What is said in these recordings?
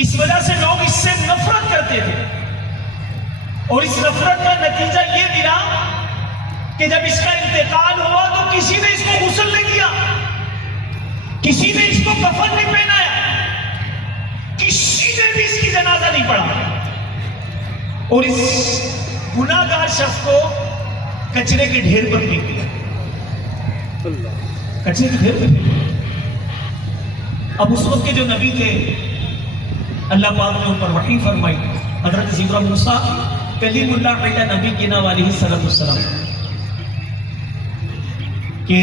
اس وجہ سے لوگ اس سے نفرت کرتے تھے، اور اس نفرت کا نتیجہ یہ ملا کہ جب اس کا انتقال ہوا تو کسی نے اس کو غسل نہیں کیا، کسی نے اس کو کفن نہیں پہنایا، کسی نے بھی اس کی جنازہ نہیں پڑھا، اور اس گناہگار شخص کو کچرے کے ڈھیر پر پھینک دیا، کچرے کے ڈھیر پر پھینک دیا۔ اب اس وقت کے جو نبی تھے، اللہ پاک نے ان پر وحی فرمائی، حضرت زبرہ موسیٰ کلیم اللہ علیہ نبی کنا علیہ السلام، کہ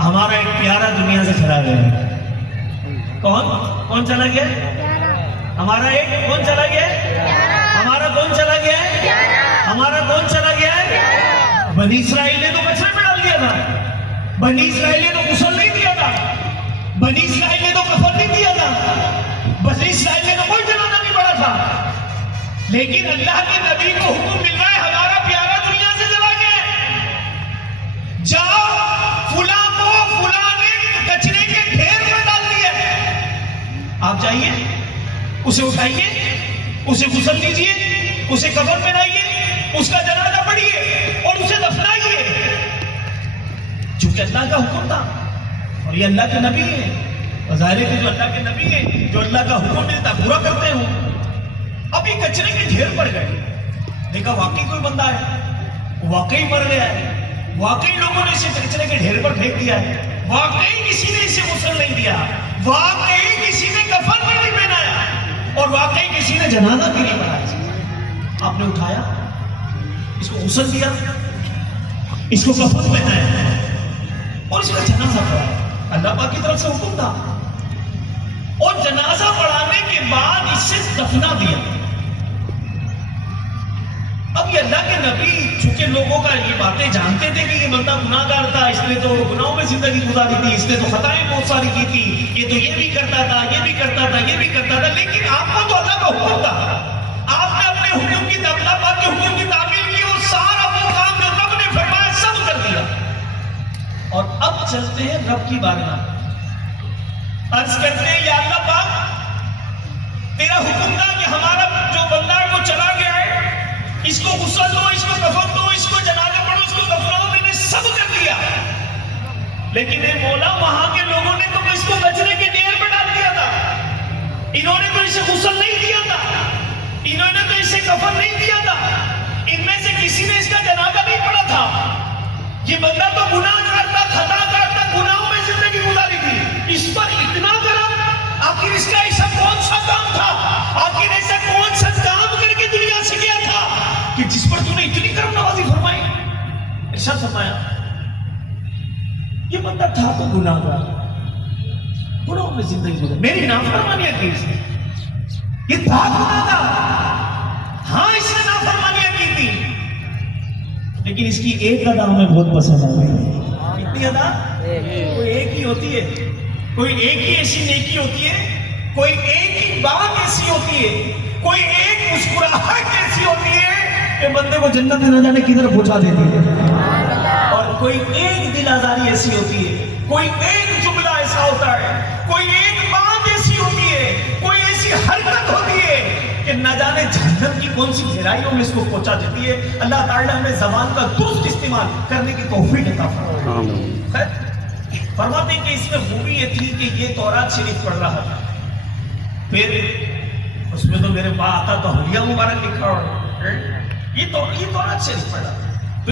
ہمارا ایک پیارا دنیا سے چلا گیا۔ کون چلا گیا؟ ہمارا ایک کون چلا گیا؟ ہمارا کون چلا گیا؟ ہمارا کون چلا گیا؟ بنی اسرائیل نے تو کچرے میں ڈال دیا تھا، بنی اسرائیل نے تو غسل نہیں دیا تھا، بنی اسرائیل نے تو کفن نہیں دیا تھا، بنی اسرائیل نے تو کوئی جنازہ نہیں پڑھا تھا، لیکن اللہ کے نبی کو حکم مل رہا ہے ہمارا پیارا دنیا سے چلا گیا، جاؤ فلاں کو فلاں نے کچرے کے ڈھیر میں ڈال دیا، آپ جائیے اسے اٹھائیے، اسے غسل دیجیے، اسے کفن پہنائیے، اس کا جنازہ پڑھیے اور اسے دفنائیے، چونکہ اللہ کا حکم تھا اور یہ اللہ کے نبی ہے، ظاہر ہے کہ جو اللہ کے نبی ہیں جو اللہ کا حکم ملتا پورا کرتے ہوں۔ اب یہ کچرے کے ڈھیر پڑ گئے، دیکھا واقعی کوئی بندہ ہے، واقعی مر گیا ہے، واقعی لوگوں نے اسے کچرے کے ڈھیر پر پھینک دیا ہے، واقعی کسی نے اسے غسل نہیں دیا، واقعی کسی نے کفن بھی نہیں پہنایا، اور واقعی کسی نے جنازہ بھی نہیں پڑھایا۔ آپ نے اٹھایا، اس کو غسل دیا، اس کو کفن پہنایا اور اس کا جنازہ پڑھایا، اللہ پاک کی طرف سے حکم تھا، اور جنازہ پڑھانے کے بعد اس سے دفنا دیا۔ اب یہ اللہ کے نبی چونکہ لوگوں کا یہ باتیں جانتے تھے کہ یہ بندہ گناہ گار تھا، اس نے تو گناہوں میں زندگی گزاری تھی، اس نے تو خطائیں بہت ساری کی تھی، یہ تو یہ بھی کرتا تھا، یہ بھی کرتا تھا، یہ بھی کرتا تھا، لیکن آپ کو تو اللہ کا حکم تھا، آپ نے اپنے حکم کی اللہ پاک کے حکم کی تعمیل کی اور سارا وہ کام جو رب نے فرمایا سب کر دیا۔ اور اب چلتے ہیں رب کی بارگاہ، عرض کرتے ہیں یا اللہ پاک تیرا حکم تھا کہ ہمارا جو بندہ ہے وہ چلا گیا ہے، اس کو غسل دو، اس کو کفن دو، اس کو جنازہ پڑھو، اس کو دفناؤ، میں نے سب کر دیا، لیکن اے مولا وہاں کے لوگوں نے تو اس کو کچرے کے ڈھیر پہ ڈال دیا تھا، انہوں نے تو اسے غسل نہیں دیا تھا، انہوں نے تو اسے کفن نہیں دیا تھا، ان میں سے کسی نے اس کا جنازہ نہیں پڑھا تھا، یہ بندہ تو گناہ کرتا، خطا کرتا، گناہوں میں زندگی گزاری تھی، اس پر اتنا کرم، آخر اس کا ایسا کون سا کام تھا، آخر ایسا کون سا کام کر کے دنیا سے گیا تھا کہ جس پر تو نے اتنی کرم نوازی فرمائی؟ ایسا فرمایا یہ بندہ تھا تو گناہ گار، گناہوں میں زندگی گزاری، میری نافرمانیاں کی اس نے، یہ تھا گناہ گار، ہاں اس نے نافرمانیاں کی تھی، لیکن اس کی ایک ادا ہمیں بہت پسند آ گئی۔ کتنی ادا؟ کوئی ایک ہی ہوتی ہے، کوئی ایک ہی ایسی نیکی ہوتی ہے، کوئی ایک ہی بات ایسی ہوتی ہے، کوئی ایک مسکراہٹ ایسی ہوتی ہے کہ بندے کو جنت نہ جانے کدھر پہنچا دیتی ہے، اور کوئی ایک دل آزاری ایسی ہوتی ہے، کوئی ایک جملہ ایسا ہوتا ہے، کوئی ایک بات ایسی ہوتی ہے، کوئی ایسی حرکت ہوتی ہے کہ نہ جانے جہنم کی کون سی گہرائیوں میں اس کو پہنچا دیتی ہے۔ اللہ تعالیٰ ہمیں زبان کا درست استعمال کرنے کی توفیق عطا فرمائے۔ فرماتے ہیں کہ اس میں خوبی یہ تھی کہ یہ تورات شریف پڑھ رہا تھا، پھر اس میں تو میرے پاس آتا تو حلیہ مبارک لکھا، اور یہ تورات شریف پڑھ رہا تھا،